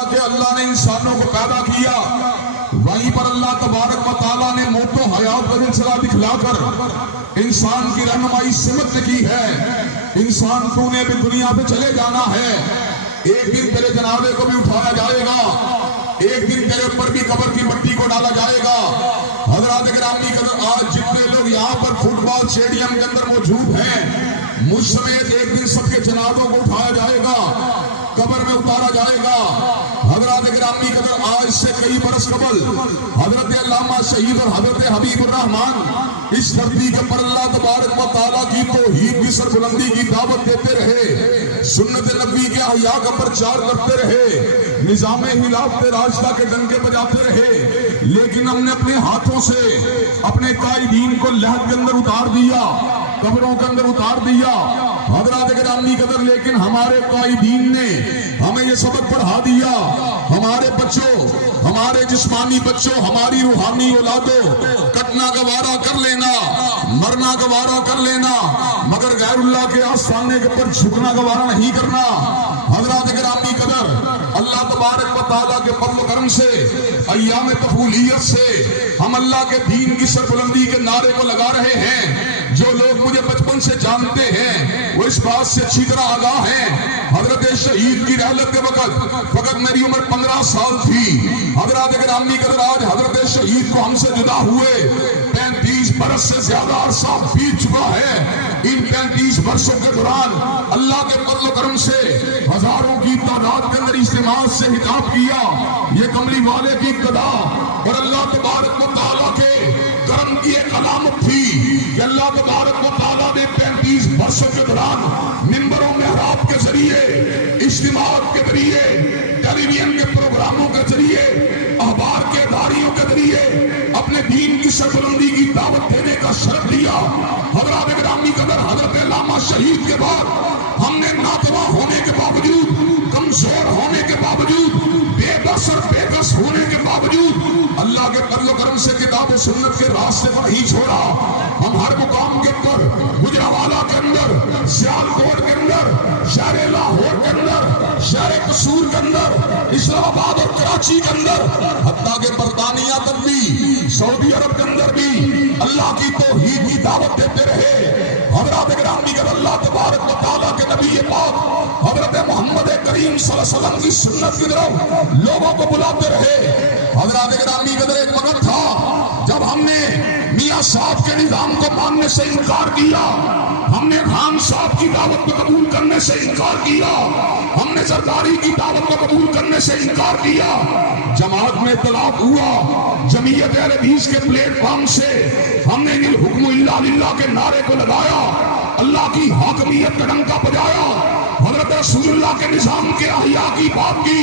طرح کہ اللہ نے انسانوں کو پیدا کیا، وہیں پر اللہ تبارک و تعالیٰ نے موت و حیات کا سلسلہ دکھلا کر انسان کی رہنمائی سمت کی ہے۔ انسان تو نے بھی دنیا پہ چلے جانا ہے، ایک دن تیرے جنازے کو بھی اٹھایا جائے گا، ایک دن تیرے اوپر بھی قبر کی مٹی کو ڈالا جائے گا۔ حضرات گرامی قدر، آج جتنے لوگ یہاں پر فٹ بال اسٹیڈیم کے اندر موجود ہیں، مجھ سمیت ایک دن سب کے جنازوں کو اٹھایا جائے گا، قبر میں اتارا جائے گا۔ حضرات گرامی قدر، آج سے کئی برس قبل حضرت علامہ شہید اور حضرت حبیب الرحمن اس دھرتی کے پر اللہ تبارک و تعالیٰ کی توحید کی سربلندی کی دعوت دیتے رہے، سنت نبی کے احیاء کا پرچار کرتے رہے، نظام خلافت راشدہ کے ڈنکے بجاتے رہے، لیکن ہم نے اپنے ہاتھوں سے اپنے قائدین کو لحد کے اندر اتار دیا، قبروں کے اندر اتار دیا۔ حضرات گرامی قدر، لیکن ہمارے قائدین نے ہمیں یہ سبق پڑھا دیا، ہمارے بچوں، ہمارے جسمانی بچوں، ہماری روحانی اولادوں، کٹنا گوارا کر لینا، مرنا گوارا کر لینا، مگر غیر اللہ کے آستانے کے پر جھکنا گوارا نہیں کرنا۔ حضرات گرامی قدر، اللہ تبارک و تعالیٰ کے فضل و کرم سے، ایام طفولیت سے ہم اللہ کے دین کی سربلندی کے نعرے کو لگا رہے ہیں۔ جو لوگ مجھے بچپن سے جانتے ہیں وہ اس بات سے اچھی طرح آگاہ ہیں، حضرت شہید کی رحلت کے وقت میری عمر 15 سال تھی۔ حضرات گرامی قدر، آج حضرت شہید کو ہم سے جدا ہوئے 35 برس سے زیادہ عرصہ بیت چکا ہے۔ ان 35 برسوں کے دوران اللہ کے فضل و کرم سے ہزاروں کی تعداد کے اندر اجتماعات سے خطاب کیا، یہ کملی والے کی ابتدا اور اللہ تبارک و تعالیٰ کے کرم کی ایک علامت تھی کہ اللہ تبارک و تعالیٰ نے 35 برسوں کے دوران منبروں میں محراب کے ذریعے، اجتماعات کے ذریعے، ٹیلی ویژن کے پروگراموں کے ذریعے، اخبار کے اداریوں کے ذریعے اپنے دین کی سربلندی کی دعوت دینے کا شرف دیا۔ حضرات گرامی قدر، حضرت علامہ شہید کے بعد ہم نے ناتواں ہونے کے باوجود، کمزور ہونے کے باوجود، بے بس اور بے کس ہونے کے باوجود اللہ کے فضل و کرم سے کتاب و سنت کے راستے پر نہیں چھوڑا۔ ہم ہر مقام کے اوپر، گجرانوالہ کے اندر، سیالکوٹ کے اندر، شہر لاہور کے اندر، شہر قصور کے اندر، اسلام آباد اور کراچی کے اندر، حتیٰ کہ برطانیہ تک بھی، سعودی عرب کے اندر بھی اللہ کی توحید کی دعوت دیتے رہے۔ حضرات گرامی قدر، اللہ تبارک و تعالیٰ کے نبی پاک حضرت محمد کریم صلی اللہ علیہ وسلم کی سنت کی طرف لوگوں کو بلاتے رہے۔ حضرات گرامی قدر، ایک وقت تھا جب ہم نے میاں صاحب کے نظام کو ماننے سے انکار کیا، ہم نے خان صاحب کی دعوت کو قبول کرنے سے انکار کیا، ہم نے زرداری کی دعوت کو قبول کرنے سے انکار کیا۔ جماعت میں اختلاف ہوا، جمعیت اہل حدیث کے پلیٹ فارم سے ہم نے الحکم الا للہ کے نعرے کو لگایا، اللہ کی حاکمیت کا ڈنکا بجایا، حضرت رسول اللہ کے نظام کے احیاء کی بات کی۔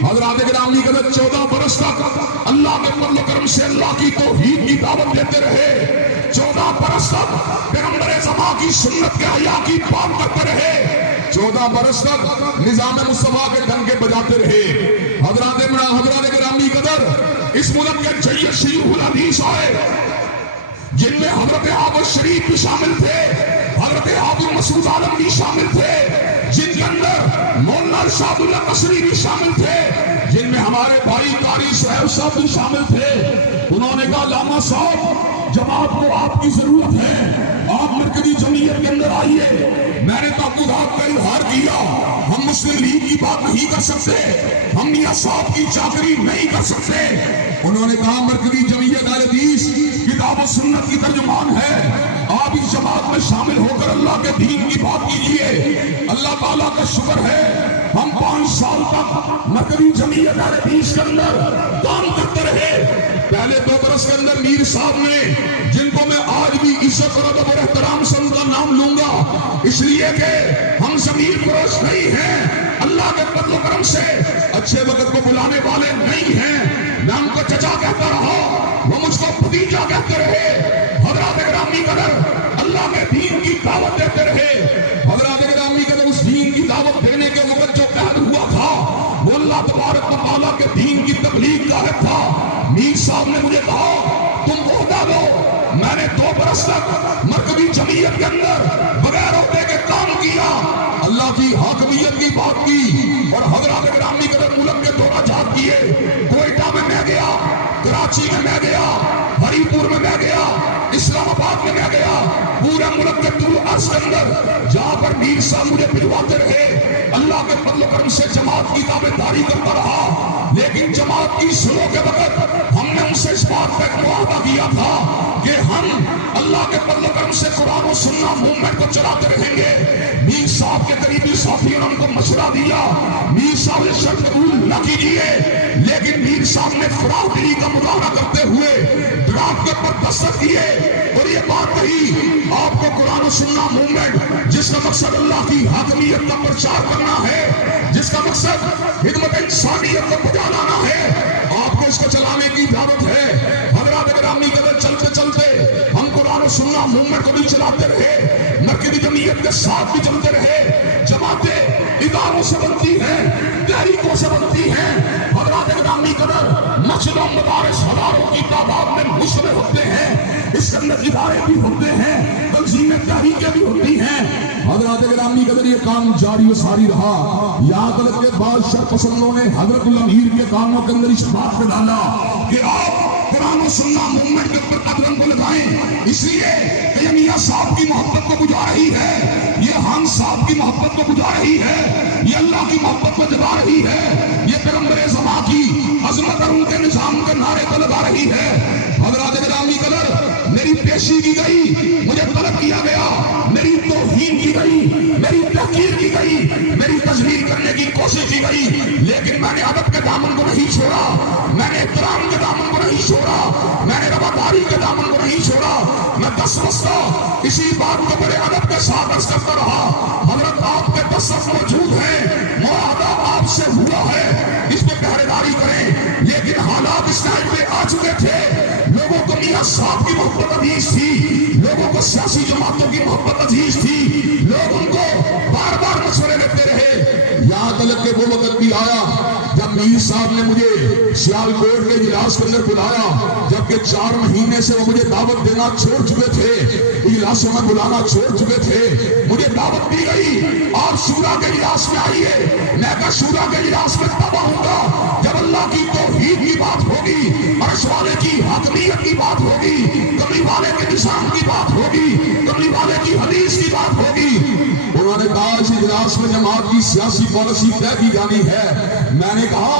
حضرات گرامی قدر، 14 برس تک اللہ کے فضل و کرم سے اللہ کی توحید کی دعوت دیتے رہے، 14 برس تک پیغمبر زمان کی سنت کے احیاء کی بات کرتے رہے، 14 برس تک نظام مصطفیٰ کے ڈنکے بجاتے رہے۔ حضرات گرامی قدر، اس ملک کے جید شیوخ الحدیث آئے جن میں حضرت عابد شریف بھی شامل تھے، حضرت عابد مسعود عالم بھی شامل تھے، جن کے اندر مولانا ارشاد اللہ قصری بھی شامل تھے، جن میں ہمارے بھائی قاری صاحب صاحب بھی شامل تھے۔ انہوں نے کہا، علامہ صاحب، جماعت کو آپ کی ضرورت ہے، آپ مرکزی جمعیت کے اندر آئیے۔ میں نے تعلقات کا اظہار کیا، ہم مسلم لیگ کی بات نہیں کر سکتے، ہم میاں صاحب کی چاکری نہیں کر سکتے۔ انہوں نے کہا، مرکزی جمعیت اہل حدیث کتاب و سنت کی ترجمان ہے، آپ اس جماعت میں شامل ہو کر اللہ کے دین کی بات کیجئے۔ اللہ تعالیٰ کا شکر ہے، ہم 5 سال تک مرکزی جمعیت اہل حدیث کے اندر کام کرتے رہے۔ پہلے 2 برس کے اندر میر صاحب نے، جن کو میں آج بھی عزت اور ادب اور احترام سے ان کا نام لوں گا، اس لیے کہ ہم ضمیر پرست نہیں ہیں، اللہ کے فضل و کرم سے اچھے وقت کو بلانے والے نہیں ہیں، میں ان کو چچا کہتا رہا، وہ مجھ کو بھتیجا کہتے رہے۔ حضرات گرامی قدر، اللہ کے دین کی دعوت دیتے رہے۔ حضرات گرامی قدر، اس دین کی دعوت دینے کے وقت جو عہد ہوا تھا وہ اللہ تبارک و تعالیٰ کے دین کی تبلیغ کا عہد تھا۔ میر صاحب نے مجھے کہا، تم عہدہ لو۔ میں نے 2 برس تک مرکزی جمعیت کے اندر بغیر عہدے کے کام کیا، اللہ کی حاکمیت کی بات کی، اور حضرات گرامی قدر، ملک کے دوران درس کے اندر جہاں پر میر صاحب مجھے پلواتے رہے، اللہ کے فضل و کرم سے جماعت کی دعویداری کرتا رہا، لیکن جماعت کی شروع کے وقت ہم نے ان سے اس بات پر معاہدہ کیا تھا کہ ہم اللہ کے فضل و کرم سے قرآن و سنت موومنٹ کو چلاتے رہیں گے۔ میر صاحب کے قریبی ساتھیوں نے ان کو مشورہ دیا، میر صاحب نے شرط قبول نہ کیجیے، لیکن میر صاحب نے فراغ دلی کا مظاہرہ کرتے ہوئے ڈرافٹ کے اوپر دستخط کیے اور یہ بات کہی آپ کو قرآن و سنت موومنٹ جس کا مقصد اللہ کی حاکمیت کا پرچار کرنا ہے، جس کا مقصد خدمت انسانیت کو بجا لانا ہے، آپ کو اس کو چلانے کی اجازت ہے۔ حضرات گرامی قدر چلتے چلتے ہم قرآن و سنت موومنٹ کو بھی چلاتے رہے، مرکزی جمعیت کے ساتھ بھی چلتے رہے، جماعتیں اداروں سے بنتی ہیں، تحریکوں سے بنتی ہیں۔ حضرات گرامی قدر مسجدوں مدارس ہزاروں کی تعداد میں مشتمل ہوتے ہیں، اس کے اندر ادارے بھی ہوتے ہیں، تنظیمیں تحریکیں بھی ہوتی ہیں۔ حضرات گرامی قدر یہ کام جاری و ساری رہا، یہاں تک کے بعد شر پسندوں نے حضرت الامیر کے کانوں کے اندر اس بات پہ ڈالا کہ آپ قرآن و سنت موومنٹ کے اوپر قدم کو لگائیں، اس لیے کہ یہ میاں صاحب کی محبت کو بجا رہی ہے، یہ خان صاحب کی محبت کو بجا رہی ہے، یہ اللہ کی محبت کو جگا رہی ہے، یہ پیغمبر زمان کی عظمت اور ان کے نظام کے نعرے کو لگا رہی ہے۔ حضرات گرامی قدر میری پیشی کی گئی، مجھے طلب کیا گیا، میری توہین کی گئی، میری تحقیر کی گئی، میری تذلیل کرنے کی کوشش کی گئی، لیکن میں نے ادب کے دامن کو نہیں چھوڑا، میں نے احترام کے دامن کو نہیں چھوڑا، میں نے رواداری کے دامن کو نہیں چھوڑا، میں دس بستہ اسی بات کو بڑے ادب کے ساتھ عرض کرتا رہا۔ حضرت آپ کے تصف موجود ہیں، معاہدہ آپ سے ہوا ہے، اس پہ پہرے داری کریں، لیکن حالات اس ٹائم پہ آ چکے تھے، لوگوں کو میاں صاحب کی محبت عزیز تھی، لوگوں کو سیاسی جماعتوں کی محبت عزیز تھی، لوگ ان کو بار بار مشورے دیتے رہے، یہاں تک کہ وہ وقت بھی آیا جب میر صاحب نے مجھے سیال کوٹ کے اجلاس کے اندر بلایا، جبکہ 4 مہینے سے وہ مجھے دعوت دینا چھوڑ چکے تھے، اجلاسوں میں بلانا چھوڑ چکے تھے، مجھے دعوت دی گئی آپ شورا کے اجلاس میں آئیے، میں کہا شورا کے اجلاس میں تب آؤں گا جب اللہ کی توحید کی بات ہوگی، عرش والے کی حاکمیت کی بات ہوگی، کملی والے کے نظام کی بات ہوگی، کملی والے کی حدیث کی بات ہوگی۔ انہوں نے کہا اس اجلاس میں جماعت کی سیاسی پالیسی طے کی جانی ہے۔ میں نے کہا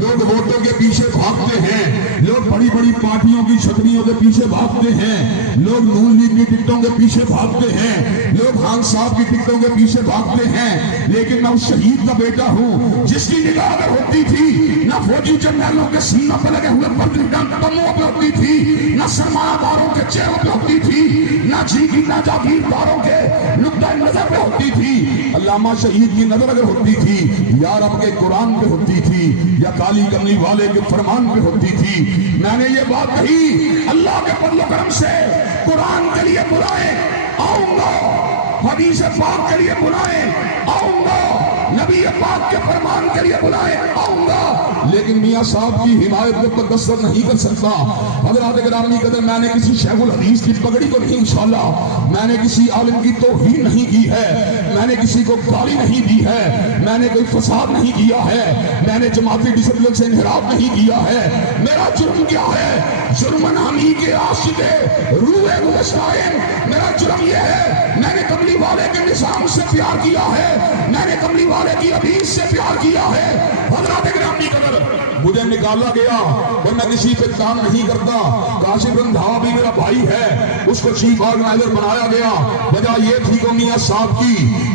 لوگ ووٹوں کے پیچھے بھاگتے ہیں، لوگ بڑی بڑی پارٹیوں کی چھتریوں کے پیچھے بھاگتے ہیں، لوگ نون لیگ کی ٹکٹوں کے پیچھے بھاگتے ہیں، لوگ خان صاحب کی ٹکٹوں کے پیچھے بھاگتے ہیں، لیکن میں اس شہید کا بیٹا ہوں جس کی نگاہ میں ہوتی تھی نہ فوجی جرنیلوں کے سینوں پہ لگے ہوئے پردے تموں پہ ہوتی تھی، نہ سرمایہ داروں کے چہروں پہ ہوتی تھی، نہ جاگیرداروں کے نقطۂ نظر پہ ہوتی تھی، علامہ شہید کی نظر اگر ہوتی تھی یا رب کے قرآن پہ ہوتی تھی یا کالی کملی والے کے فرمان پہ ہوتی تھی۔ میں نے یہ بات کہی اللہ کے فضل و کرم سے قرآن کے لیے بلائیں آؤں گا، حدیث پاک کے لیے بلائیں آؤں گا، نبی پاک کے فرمان کے لیے بلائیں آؤں گا، لیکن میاں صاحب کی حمایت کو تکثر نہیں کر سکتا۔ حضرات گرامی قدر میں نے کسی شیخ الحدیث کی پگڑی کو نہیں اچھالا، میں نے کسی عالم کی توہین نہیں کی ہے، میں نے کسی کو گالی نہیں دی ہے، میں نے کوئی فساد نہیں کیا ہے، میں نے جماعتی ڈسپلن سے انحراف نہیں کیا ہے۔ میرا جرم کیا ہے؟ جرمن ہمی کے عاشق روح گلشائن، میرا جرم یہ ہے میں نے کملی والے کے نظام سے پیار کیا ہے، میں نے کملی والے کی حدیث سے پیار کیا ہے۔ حضرات گرامی قدر مجھے نکالا گیا اور میں کسی پہ کام نہیں کرتا، کاشف رندھاوا بھی میرا بھائی ہے، اس کو چیف آرگنائزر بنایا گیا، وجہ یہ تھی کہ میاں صاحب کی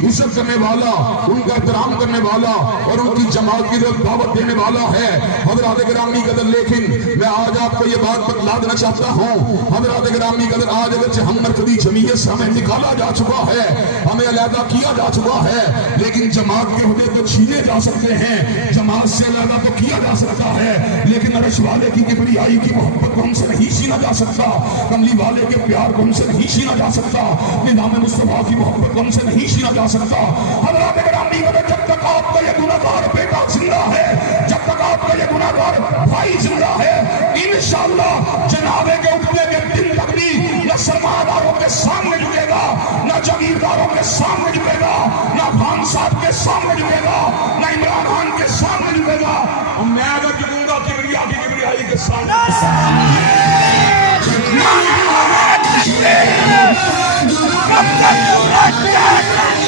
عزت کرنے والا، ان کا احترام کرنے والا اور ان کی جماعت کی دعوت دینے والا ہے۔ حضرات گرامی قدر لیکن میں آج آپ کو یہ بات بتلا دینا چاہتا ہوں، حضرات گرامی قدر آج اگرچہ ہم مرکزی جمعیت سے ہمیں نکالا جا چکا ہے، ہمیں علیحدہ کیا جا چکا ہے، لیکن جماعت کے عہدے تو چھینے جا سکتے ہیں، جماعت سے علیحدہ تو کیا جا سکتا ہے، لیکن عرش والے کی کبریائی کی محبت کو ہم سے نہیں چھینا جا سکتا، کملی والے کے پیار کو ہم سے نہیں چھینا جا سکتا، نظام مصطفیٰ کی محبت کو ہم سے نہیں چھینا جا سکتا۔ حضرات گرامی قدر جب تک آپ کا یہ گناہگار بیٹا زندہ ہے، جب تک آپ کا یہ گناہگار بھائی زندہ ہے، انشاءاللہ جنابے کے اٹھنے کے دن تک بھی نہ سرمایہ داروں کے سامنے جھکے گا، نہ جاگیرداروں کے سامنے جھکے گا، نہ خان صاحب کے سامنے جھکے گا، نہ عمران خان کے سامنے جھکے گا، اور میں اگر جھکوں گا کبریائی کے سامنے جائے